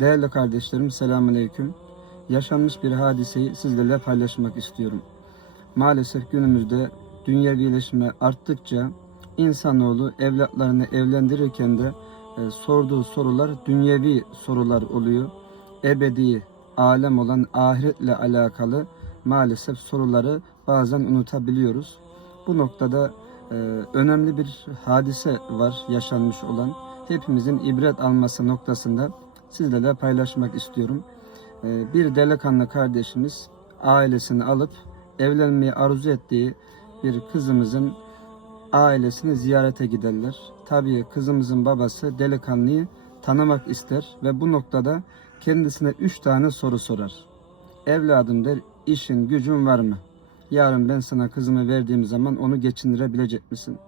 Değerli kardeşlerim selamünaleyküm. Yaşanmış bir hadiseyi sizlerle paylaşmak istiyorum. Maalesef günümüzde dünyevileşme arttıkça insanoğlu evlatlarını evlendirirken de e, sorduğu sorular dünyevi sorular oluyor. Ebedi alem olan ahiretle alakalı maalesef soruları bazen unutabiliyoruz. Bu noktada e, önemli bir hadise var yaşanmış olan. Hepimizin ibret alması noktasında sizlerle paylaşmak istiyorum. E, bir delikanlı kardeşimiz ailesini alıp evlenmeyi arzu ettiği bir kızımızın ailesini ziyarete giderler. Tabii kızımızın babası delikanlıyı tanımak ister ve bu noktada kendisine üç tane soru sorar. Evladım der, işin gücün var mı? Yarın ben sana kızımı verdiğim zaman onu geçindirebilecek misin?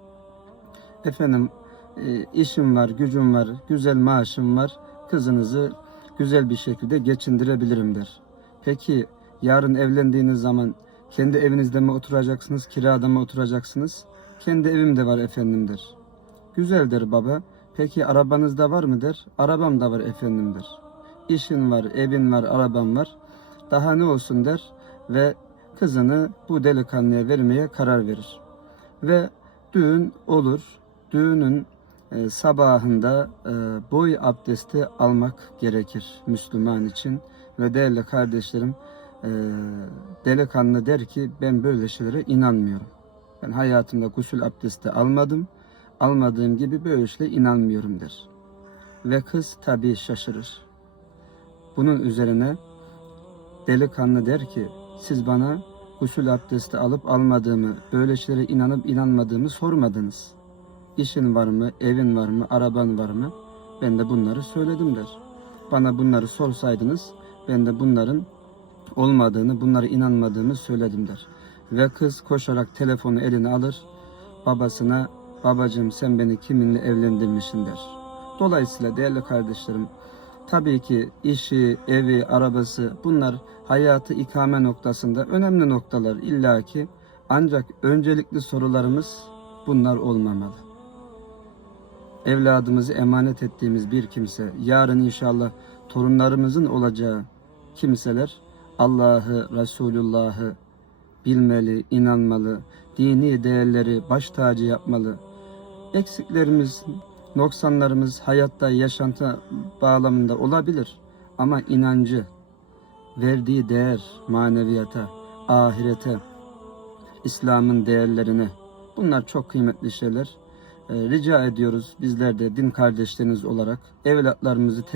Efendim e, işim var, gücüm var, güzel maaşım var, kızınızı güzel bir şekilde geçindirebilirim der. Peki yarın evlendiğiniz zaman kendi evinizde mi oturacaksınız, kirada mı oturacaksınız? Kendi evim de var efendim der. Güzel der baba. Peki arabanız da var mı der. Arabam da var efendim der. İşin var, evin var, araban var. Daha ne olsun der ve kızını bu delikanlıya vermeye karar verir. Ve düğün olur. Düğünün e, sabahında e, boy abdesti almak gerekir Müslüman için. Ve değerli kardeşlerim e, delikanlı der ki ben böyle şeylere inanmıyorum. Ben hayatımda gusül abdesti almadım. Almadığım gibi böyle şeylere inanmıyorum der. Ve kız tabii şaşırır. Bunun üzerine delikanlı der ki siz bana gusül abdesti alıp almadığımı, böyle şeylere inanıp inanmadığımı sormadınız. İşin var mı, evin var mı, araban var mı? Ben de bunları söyledim der. Bana bunları sorsaydınız ben de bunların olmadığını, bunlara inanmadığımı söyledim der. Ve kız koşarak telefonu eline alır, babasına babacığım sen beni kiminle evlendirmişsin der. Dolayısıyla değerli kardeşlerim, tabii ki işi, evi, arabası bunlar hayatı ikame noktasında önemli noktalar illaki ancak öncelikli sorularımız bunlar olmamalı. Evladımızı emanet ettiğimiz bir kimse, yarın inşallah torunlarımızın olacağı kimseler Allah'ı, Resulullah'ı bilmeli, inanmalı, dini değerleri baş tacı yapmalı. Eksiklerimiz, noksanlarımız hayatta, yaşantı bağlamında olabilir ama inancı, verdiği değer maneviyata, ahirete, İslam'ın değerlerine bunlar çok kıymetli şeyler. Ee, rica ediyoruz bizler de din kardeşleriniz olarak evlatlarımızı